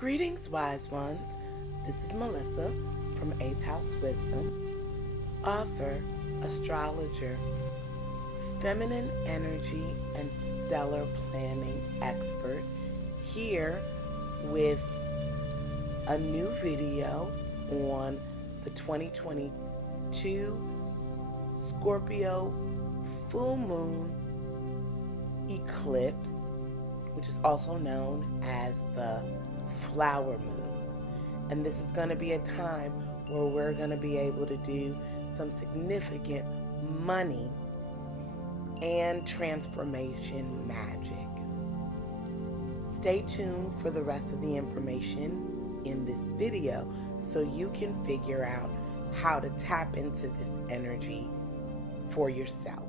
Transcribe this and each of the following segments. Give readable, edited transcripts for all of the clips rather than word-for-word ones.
Greetings, wise ones. This is Melissa from 8th House Wisdom, author, astrologer, feminine energy and stellar planning expert, here with a new video on the 2022 Scorpio full moon eclipse, which is also known as the flower moon. And this is going to be a time where we're going to be able to do some significant money and transformation magic. Stay tuned for the rest of the information in this video so you can figure out how to tap into this energy for yourself.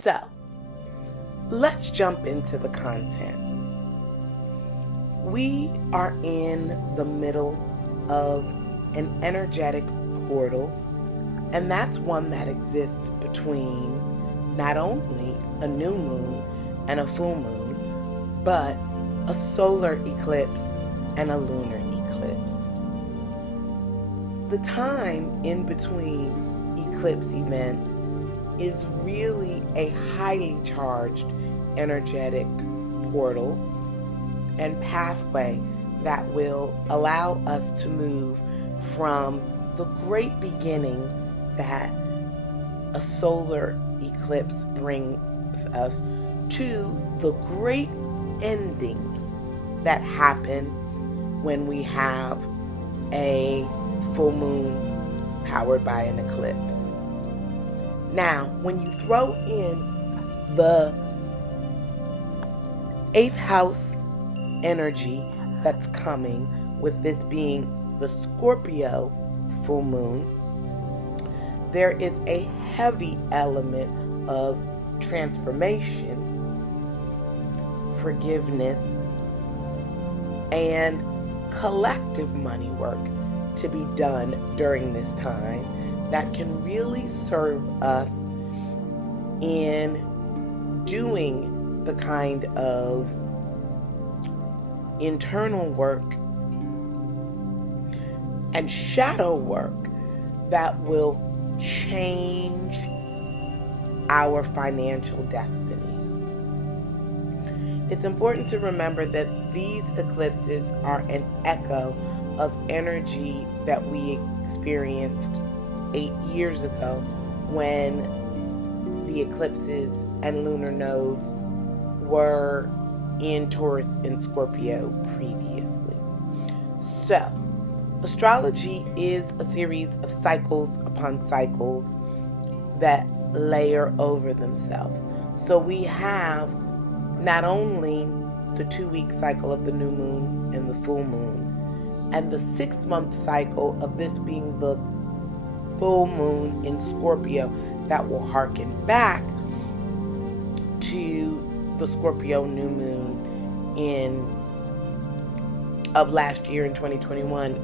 So, let's jump into the content. We are in the middle of an energetic portal, and that's one that exists between not only a new moon and a full moon, but a solar eclipse and a lunar eclipse. The time in between eclipse events is really a highly charged energetic portal and pathway that will allow us to move from the great beginning that a solar eclipse brings us to the great endings that happen when we have a full moon powered by an eclipse. Now, when you throw in the 8th house energy that's coming, with this being the Scorpio full moon, there is a heavy element of transformation, forgiveness, and collective money work to be done during this time that can really serve us in doing the kind of internal work and shadow work that will change our financial destinies. It's important to remember that these eclipses are an echo of energy that we experienced 8 years ago when the eclipses and lunar nodes were in Taurus and Scorpio previously. So, astrology is a series of cycles upon cycles that layer over themselves. So we have not only the 2-week cycle of the new moon and the full moon, and the 6-month cycle of this being the full moon in Scorpio that will harken back to the Scorpio new moon of last year in 2021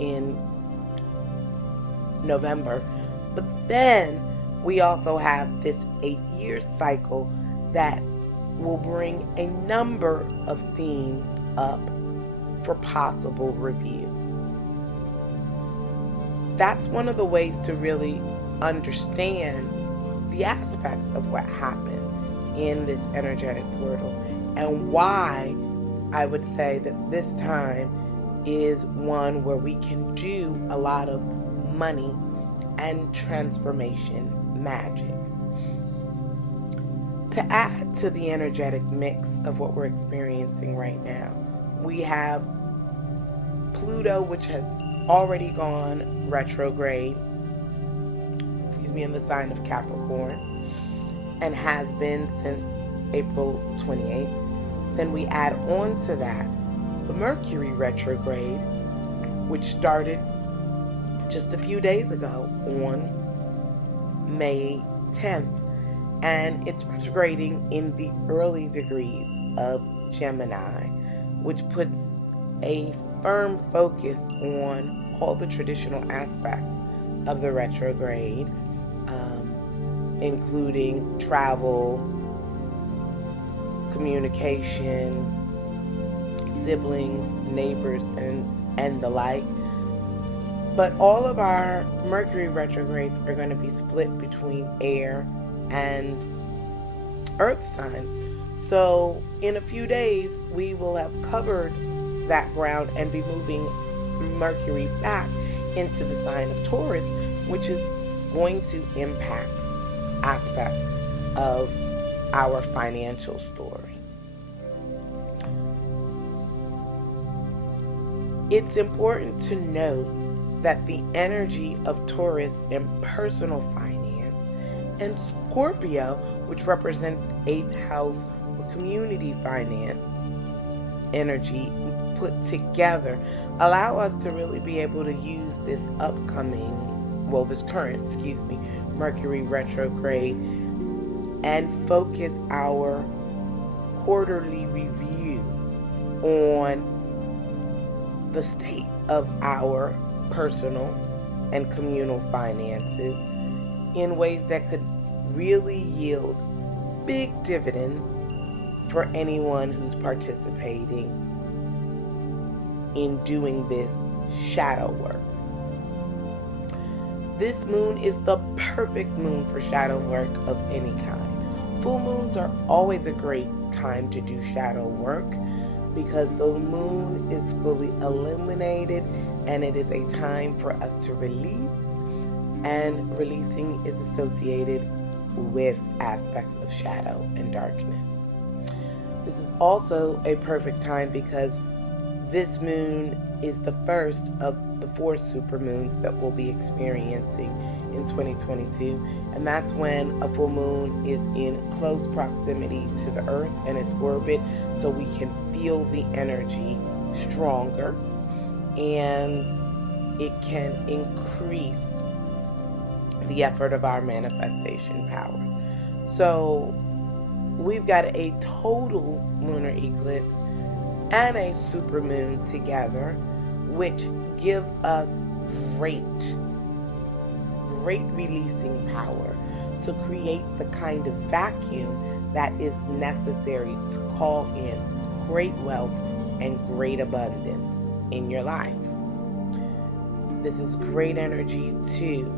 in November. But then we also have this 8-year cycle that will bring a number of themes up for possible review. That's one of the ways to really understand the aspects of what happened in this energetic portal, and why I would say that this time is one where we can do a lot of money and transformation magic. To add to the energetic mix of what we're experiencing right now, we have Pluto, which has already gone retrograde, in the sign of Capricorn, and has been since April 28th. Then we add on to that the Mercury retrograde, which started just a few days ago on May 10th, and it's retrograding in the early degrees of Gemini, which puts a firm focus on all the traditional aspects of the retrograde, including travel, communication, siblings, neighbors, and the like. But all of our Mercury retrogrades are going to be split between air and earth signs. So in a few days, we will have covered that ground and be moving Mercury back into the sign of Taurus, which is going to impact aspects of our financial story. It's important to note that the energy of Taurus in personal finance and Scorpio, which represents 8th house or community finance energy put together, allow us to really be able to use this current Mercury retrograde and focus our quarterly review on the state of our personal and communal finances in ways that could really yield big dividends for anyone who's participating in doing this shadow work. This moon is the perfect moon for shadow work of any kind. Full moons are always a great time to do shadow work because the moon is fully illuminated and it is a time for us to release, and releasing is associated with aspects of shadow and darkness. This is also a perfect time because this moon is the first of the 4 supermoons that we'll be experiencing in 2022, and that's when a full moon is in close proximity to the Earth and its orbit, so we can feel the energy stronger, and it can increase the effort of our manifestation powers. So we've got a total lunar eclipse and a supermoon together, which give us great releasing power to create the kind of vacuum that is necessary to call in great wealth and great abundance in your life. This is great energy to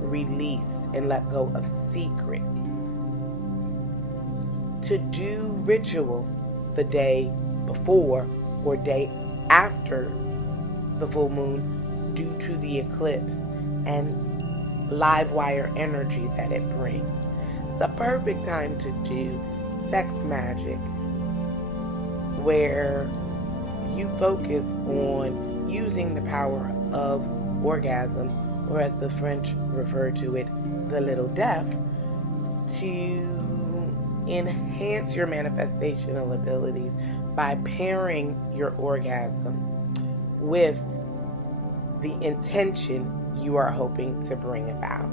release and let go of secrets, to do ritual the day before or day after the full moon due to the eclipse and live wire energy that it brings. It's a perfect time to do sex magic, where you focus on using the power of orgasm, or as the French refer to it, the little death, to enhance your manifestational abilities by pairing your orgasm with the intention you are hoping to bring about.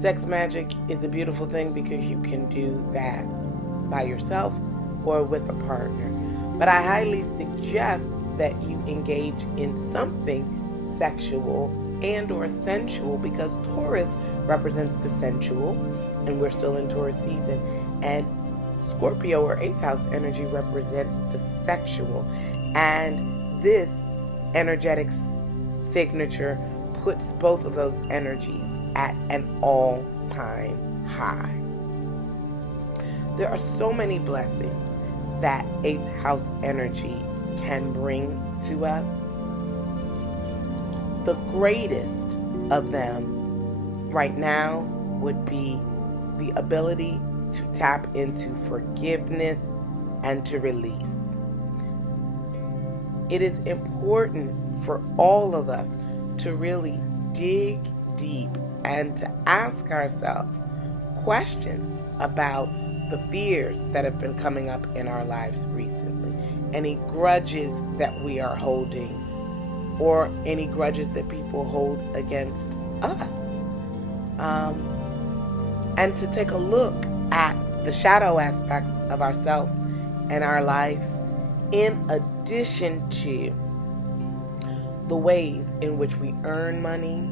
Sex magic is a beautiful thing because you can do that by yourself or with a partner. But I highly suggest that you engage in something sexual and or sensual, because Taurus represents the sensual, and we're still in Taurus season, and Scorpio or 8th house energy represents the sexual, and this energetic signature puts both of those energies at an all-time high. There are so many blessings that 8th house energy can bring to us. The greatest of them right now would be the ability to tap into forgiveness and to release. It is important for all of us to really dig deep and to ask ourselves questions about the fears that have been coming up in our lives recently, any grudges that we are holding, or any grudges that people hold against us. And to take a look at the shadow aspects of ourselves and our lives in addition to the ways in which we earn money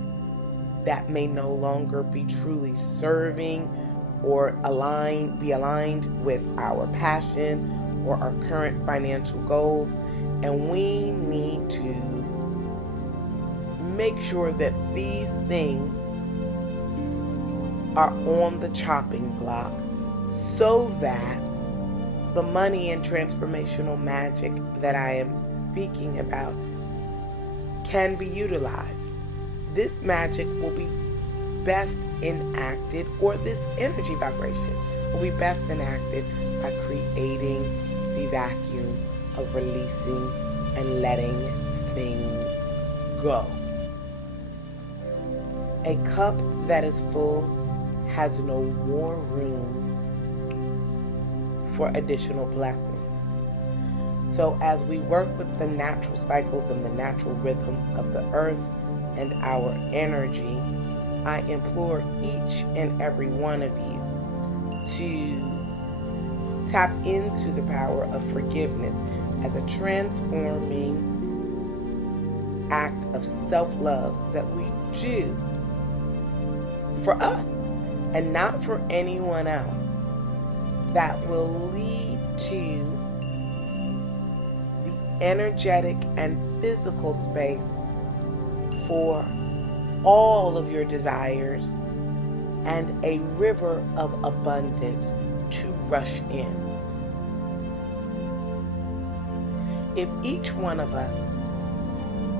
that may no longer be truly serving or be aligned with our passion or our current financial goals. And we need to make sure that these things are on the chopping block so that the money and transformational magic that I am speaking about can be utilized. This magic will be best enacted, or this energy vibration will be best enacted by creating the vacuum of releasing and letting things go. A cup that is full has no more room for additional blessings. So as we work with the natural cycles and the natural rhythm of the earth and our energy, I implore each and every one of you to tap into the power of forgiveness as a transforming act of self-love that we do for us and not for anyone else, that will lead to the energetic and physical space for all of your desires and a river of abundance to rush in. If each one of us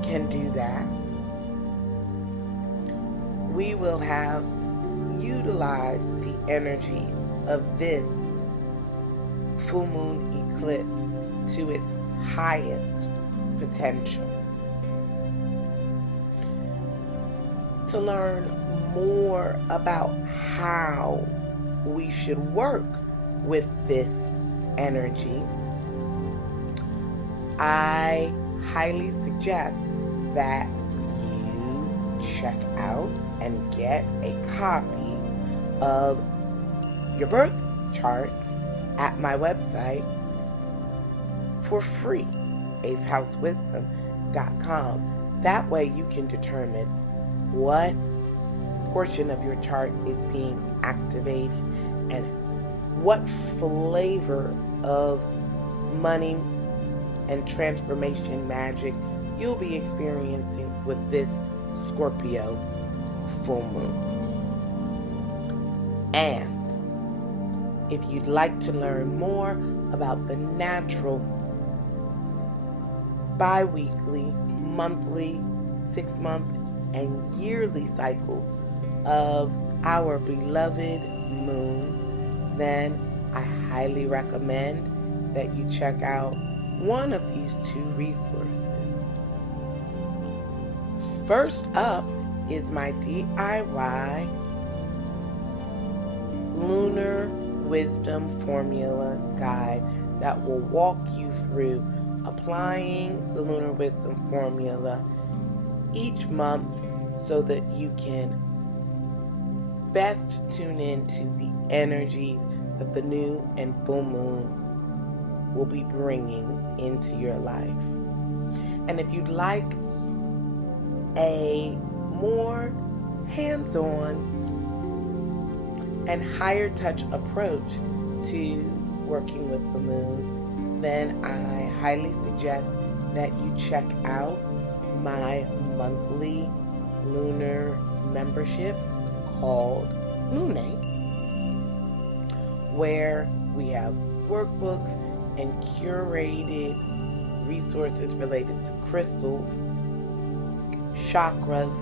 can do that, we will have utilized the energy of this full moon eclipse to its highest potential. To learn more about how we should work with this energy, I highly suggest that you check out and get a copy of your birth chart at my website for free, eighthhousewisdom.com. That way you can determine what portion of your chart is being activated and what flavor of money and transformation magic you'll be experiencing with this Scorpio full moon. And if you'd like to learn more about the natural, bi-weekly, monthly, 6-month, and yearly cycles of our beloved moon, then I highly recommend that you check out one of these two resources. First up is my DIY Lunar Wisdom Formula guide that will walk you through applying the Lunar Wisdom Formula each month so that you can best tune into the energies that the new and full moon will be bringing into your life. And if you'd like a more hands-on and higher touch approach to working with the moon, then I highly suggest that you check out my monthly lunar membership called Lunate, where we have workbooks and curated resources related to crystals, chakras,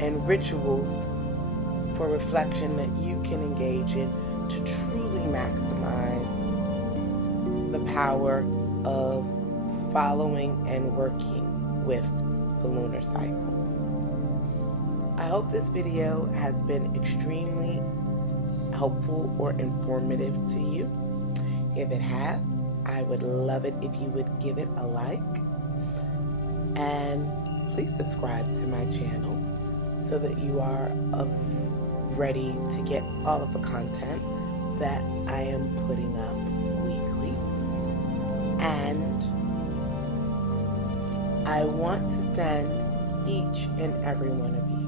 and rituals for reflection that you can engage in to truly maximize the power of following and working with the lunar cycles. I hope this video has been extremely helpful or informative to you. If it has, I would love it if you would give it a like. And please subscribe to my channel so that you are ready to get all of the content that I am putting up weekly. And I want to send each and every one of you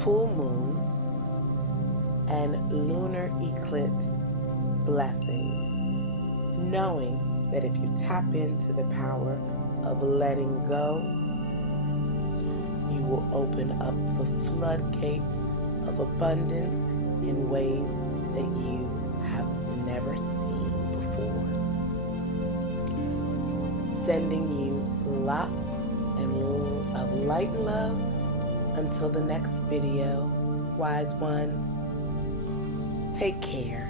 full moon and lunar eclipse blessings, knowing that if you tap into the power of letting go, you will open up the floodgates of abundance in ways that you have never seen before. Sending you lots of light and love. Until the next video, wise ones, take care.